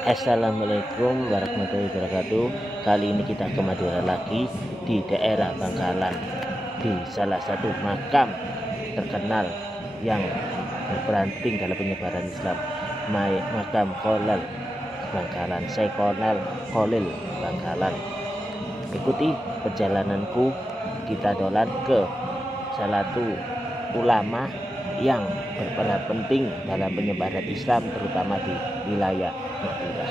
Assalamualaikum warahmatullahi wabarakatuh. Kali ini kita ke Madura lagi, di daerah Bangkalan, di salah satu makam terkenal yang berperanting dalam penyebaran Islam, makam Kholil Bangkalan, Syekh Kholil Bangkalan. Ikuti perjalananku, kita dolan ke salah satu ulama yang berperan penting dalam penyebaran Islam, terutama di wilayah Madura.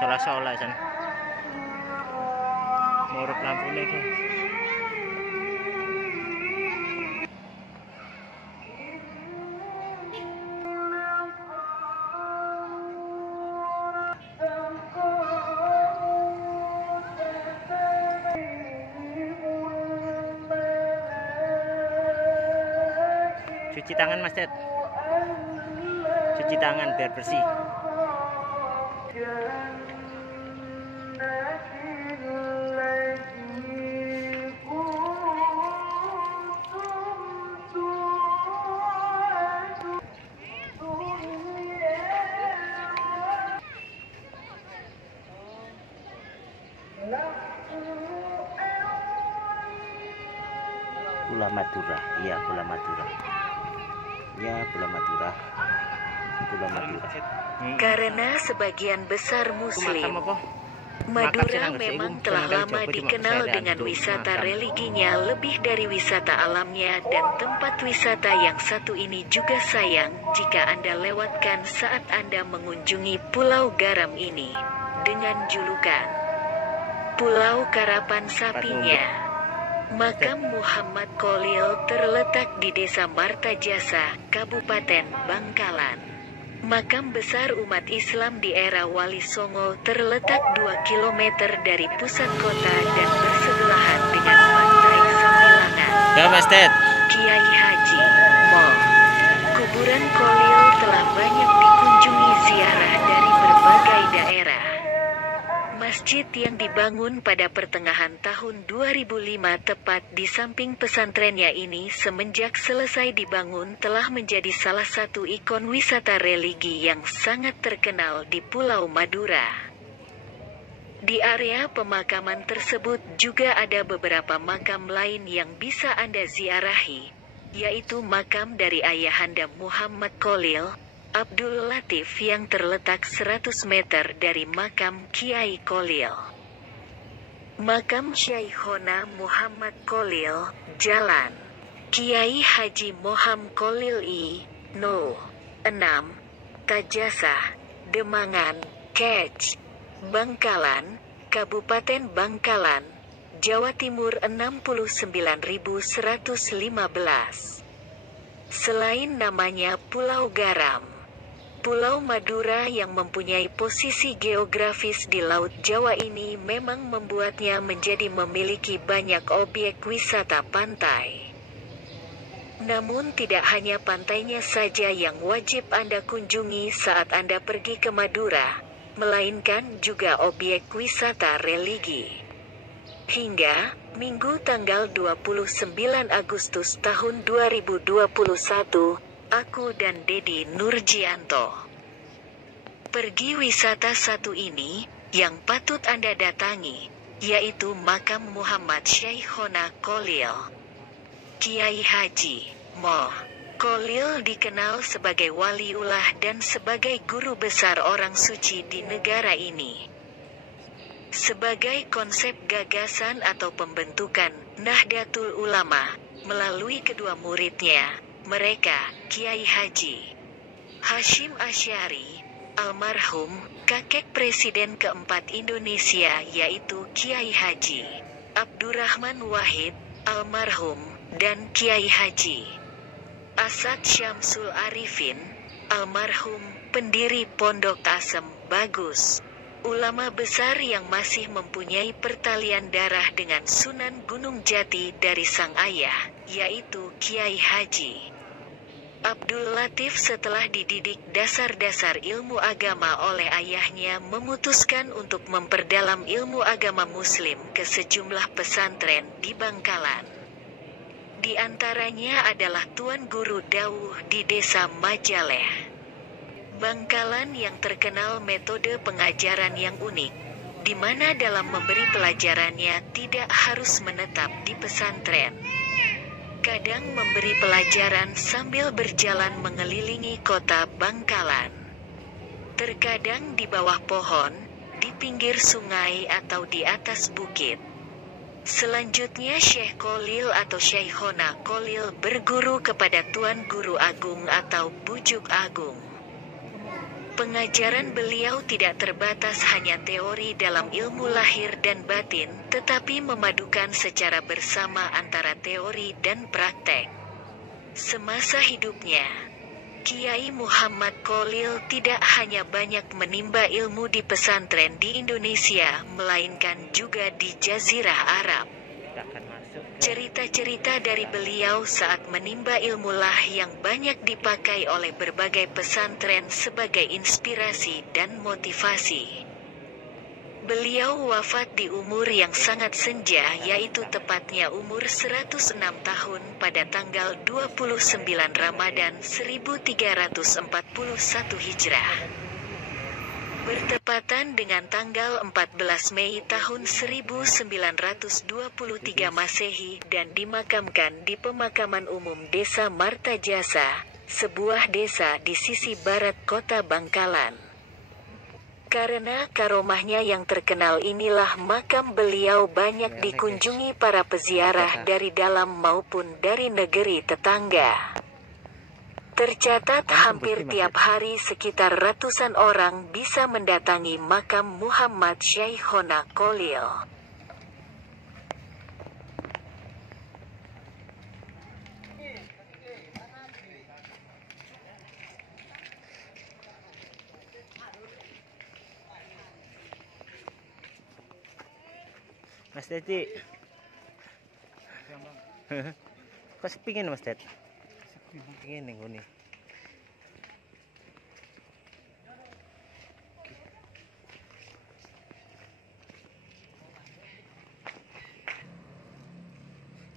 Solah-solah san. Murup lampune iki. Cuci tangan Mas Ted. Cuci tangan biar bersih. Pulau Madura, iya Pulau Madura. Ya, Pulau Madura. Pulau Madura. Karena sebagian besar Muslim, Madura memang telah lama dikenal dengan wisata religinya lebih dari wisata alamnya, dan tempat wisata yang satu ini juga sayang jika Anda lewatkan saat Anda mengunjungi Pulau Garam ini, dengan julukan Pulau Karapan Sapinya. Makam Muhammad Kholil terletak di Desa Martajasa, Kabupaten Bangkalan. Makam besar umat Islam di era Wali Songo terletak 2 km dari pusat kota dan bersebelahan dengan pantai Sambilangan. Kiai Haji Mall. Kuburan Kholil telah banyak dikunjungi ziarah dari berbagai daerah. Masjid yang dibangun pada pertengahan tahun 2005 tepat di samping pesantrennya ini semenjak selesai dibangun telah menjadi salah satu ikon wisata religi yang sangat terkenal di Pulau Madura. Di area pemakaman tersebut juga ada beberapa makam lain yang bisa Anda ziarahi, yaitu makam dari ayahanda Muhammad Kholil, Abdul Latif, yang terletak 100 meter dari makam Kiai Kholil. Makam Syekhona Muhammad Kholil, Jalan Kiai Haji Moham Kholil I, No. 6, Tajasa, Demangan, Kec, Bangkalan, Kabupaten Bangkalan, Jawa Timur 69.115. Selain namanya Pulau Garam, Pulau Madura yang mempunyai posisi geografis di Laut Jawa ini memang membuatnya menjadi memiliki banyak objek wisata pantai. Namun tidak hanya pantainya saja yang wajib Anda kunjungi saat Anda pergi ke Madura, melainkan juga objek wisata religi. Hingga Minggu tanggal 29 Agustus tahun 2021, aku dan Dedi Nurjianto. Pergi wisata satu ini, yang patut Anda datangi, yaitu Makam Muhammad Syaikhona Kholil. Kiai Haji Moh Kholil dikenal sebagai waliullah dan sebagai guru besar orang suci di negara ini. Sebagai konsep gagasan atau pembentukan Nahdlatul Ulama, melalui kedua muridnya, mereka, Kiai Haji Hashim Asy'ari, almarhum, kakek Presiden keempat Indonesia yaitu Kiai Haji Abdurrahman Wahid, almarhum, dan Kiai Haji Asad Syamsul Arifin, almarhum, pendiri Pondok Asem Bagus. Ulama besar yang masih mempunyai pertalian darah dengan Sunan Gunung Jati dari sang ayah, yaitu Kiai Haji Abdul Latif. Setelah dididik dasar-dasar ilmu agama oleh ayahnya, memutuskan untuk memperdalam ilmu agama Muslim ke sejumlah pesantren di Bangkalan. Di antaranya adalah Tuan Guru Dawuh di Desa Majaleh, Bangkalan, yang terkenal metode pengajaran yang unik, di mana dalam memberi pelajarannya tidak harus menetap di pesantren. Kadang memberi pelajaran sambil berjalan mengelilingi kota Bangkalan. Terkadang di bawah pohon, di pinggir sungai atau di atas bukit. Selanjutnya Syekh Kholil atau Syaikhona Kholil berguru kepada Tuan Guru Agung atau Bujuk Agung. Pengajaran beliau tidak terbatas hanya teori dalam ilmu lahir dan batin, tetapi memadukan secara bersama antara teori dan praktek. Semasa hidupnya, Kiai Muhammad Kholil tidak hanya banyak menimba ilmu di pesantren di Indonesia, melainkan juga di Jazirah Arab. Cerita-cerita dari beliau saat menimba ilmulah yang banyak dipakai oleh berbagai pesantren sebagai inspirasi dan motivasi. Beliau wafat di umur yang sangat senja, yaitu tepatnya umur 106 tahun pada tanggal 29 Ramadan 1341 Hijrah. Bertepatan dengan tanggal 14 Mei tahun 1923 Masehi dan dimakamkan di pemakaman umum Desa Martajasa, sebuah desa di sisi barat kota Bangkalan. Karena karomahnya yang terkenal inilah makam beliau banyak dikunjungi para peziarah dari dalam maupun dari negeri tetangga. Tercatat hampir tiap hari sekitar ratusan orang bisa mendatangi makam Muhammad Syaikhona Kholil. Mas Teti, kok sepingin Mas Tet? Sepingin nih gue.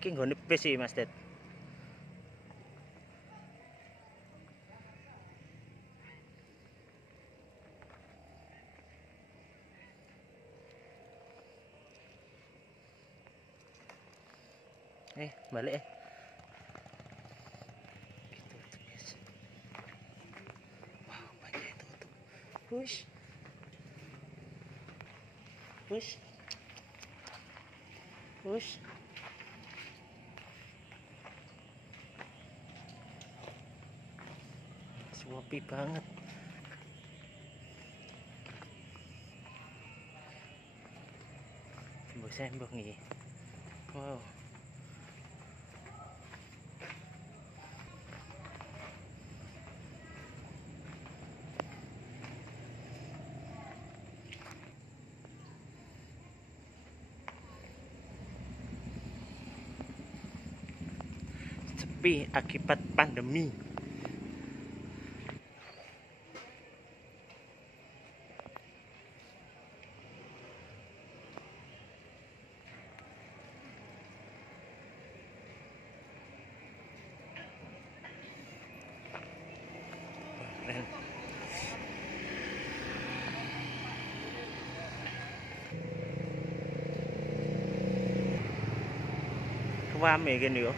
Iki nggone pes sih Mas Tet. Balik gitu, wow, banyak itu tuh. Push. Sepi banget. Sembok nih. Wow. Sepi akibat pandemi. rame gini yo.